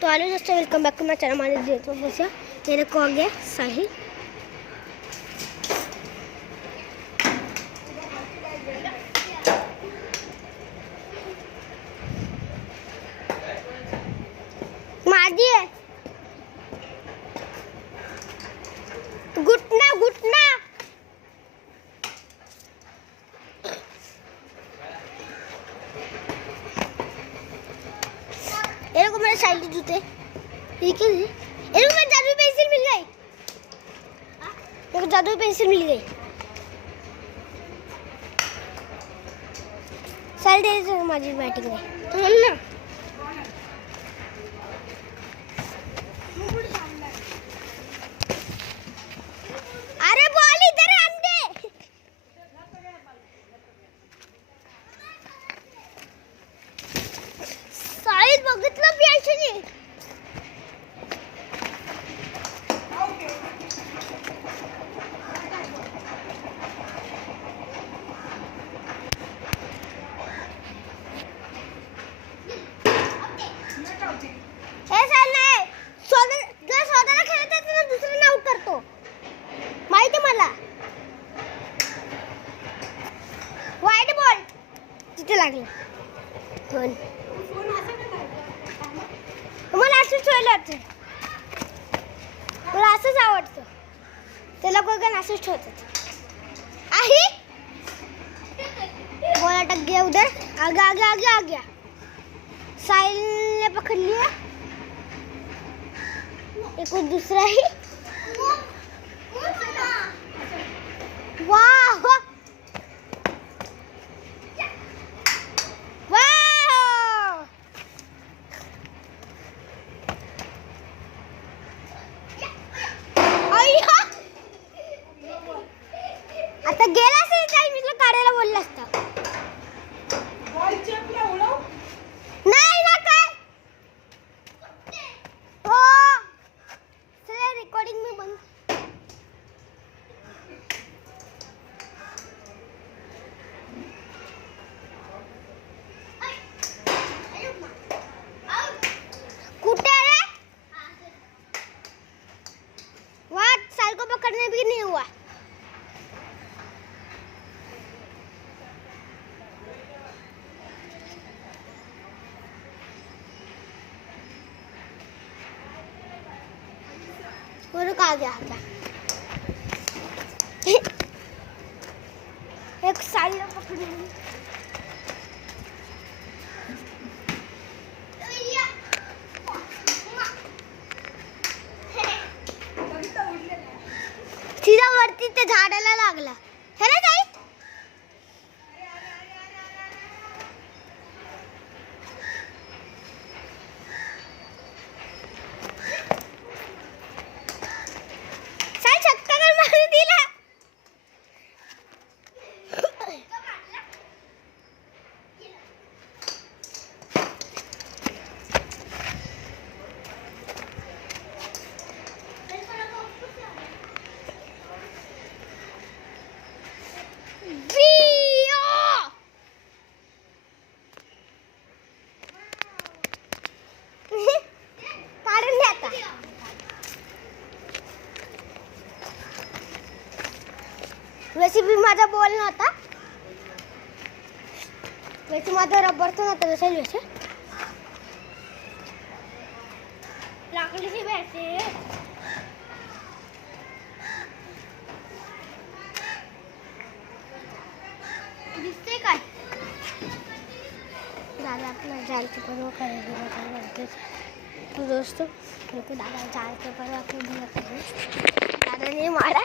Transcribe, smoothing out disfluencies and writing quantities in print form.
तो हेलो दोस्तों, welcome back to my channel. हमारे दोस्तों बस मेरे को आ गया साहिल। मार दिए घुटना घुटना। ये को मेरे साइड जूते ठीक है। ये को मेरी जादुई पेंसिल मिल गई। मेरे को जादुई पेंसिल मिल गई। साइड दे दे हमारी बैटिंग में तो ना। अरे बॉल इधर अंदे। साइड बघितलं प्यायचे लागले मला असंच ठेवलं. मला असंच आवडतं. त्याला कोण असंच ठेवतात आहे. बॉल अटक गया उधर. आगे आगे आगे आ गया. साहिल ने पकड़ लिया. एक और दूसरा ही. वाह आता गेला असेल काही मी काढायला बोलला असता. नाही ना काय हो चला रेकॉर्डिंग में बंद. कुठे रे वाट साल को पकड़ने भी नहीं हुआ. वो कहा गया क्या एक साड़ी पकड़ी सीधा वरती ते झाडाला लागला है ना ताई. वैसे भी माझा बॉल नव्हता. वैसे माझा रबर तो नव्हता. वैसे वैसे लाकडीची बॅट आहे. दिसते काय दादा अपना जाल के परवा करेगा. तो दोस्तों मेरे को दादा जाल के परवा क्यों दिया. दादा ने मारा.